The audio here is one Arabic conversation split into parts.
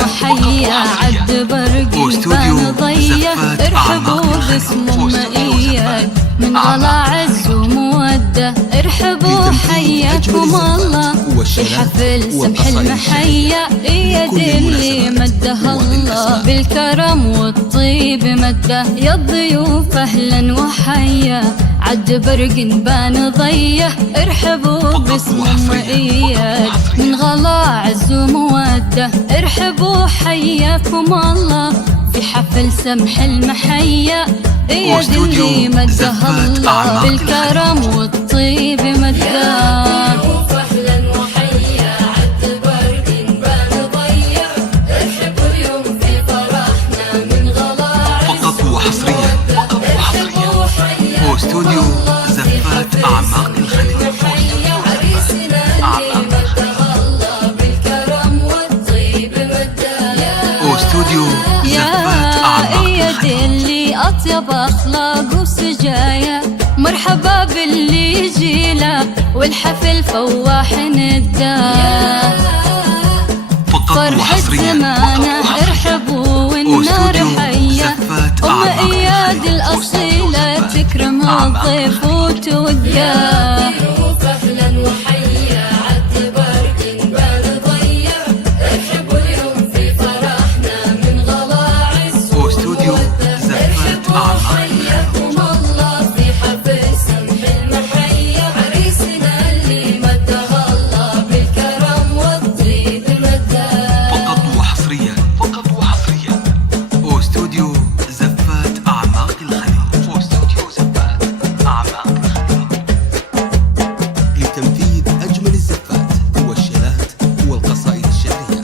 وحيا عد برق بان ضية ارحبوا باسم مئياد من غلا عز ومودة ارحبوا حياكم الله في حفل سمح المحيا ايد اللي مدها الله بالكرم والطيب مده يا الضيوف اهلا وحيا عد برق بان ضيه ارحبوا باسم مئياد من غلا عز وموده ارحبوا حياكم الله في حفل سمح المحيا ايد اللي مدها الله بالكرم والطيب مده استوديو زفات أعماق الخليج. استوديو زفات أعماق الخليج. اللي أطيب أخلاق وسجايا مرحبا باللي يجيلا والحفل فواح نداه فرحة زمانه ارحبوا والنار حية أم إياد الأصيلة تكرم الضيف وتوقاه أهلا وحيا عد برق بان ضية ارحبوا اليوم في فرحنا من غلا عز استوديو زفات حياكم الله في حفل سمح المحيا عريسنا اللي مدها الله بالكرم والطيب مداه فقط وحصريا استوديو زفات أعماق الخليج. استوديو زفات أعماق الخليج لتنفيذ أجمل الزفات والشيلات والقصائد الشعرية.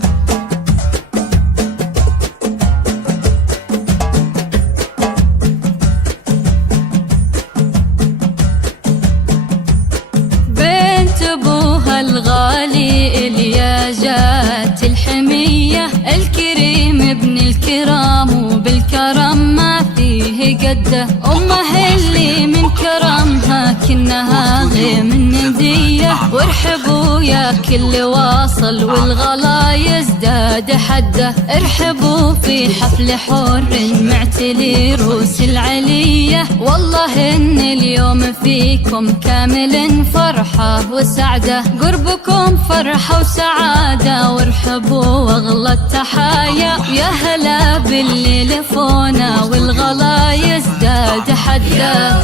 بنت ابوها الغالي اليا جات الحمية الكريم ابن الكرام وبالكرم ما فيه قده امه اللي من كرمها كنها غيم الندية وارحبوا يا كل واصل والغلا يزداد حده ارحبوا في حفل حر معتلي روس العلية والله ان اليوم فيكم كامل فرحة وسعدة قربكم فرحة وسعادة وارحبوا واغلى التحايا يا هلا باللي لفونا والغلا يزداد حده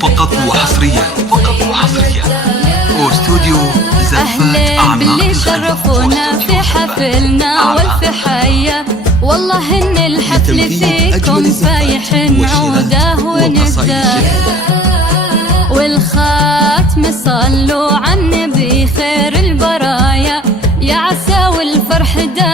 فقط وحصريا استوديو زفات أهلا باللي شرفونا في حفلنا والف حيا والله ان الحفل فيكم فايح عوده ونداه والخاتم صلوا على النبي خير البرايا يا عسى والفرح دايم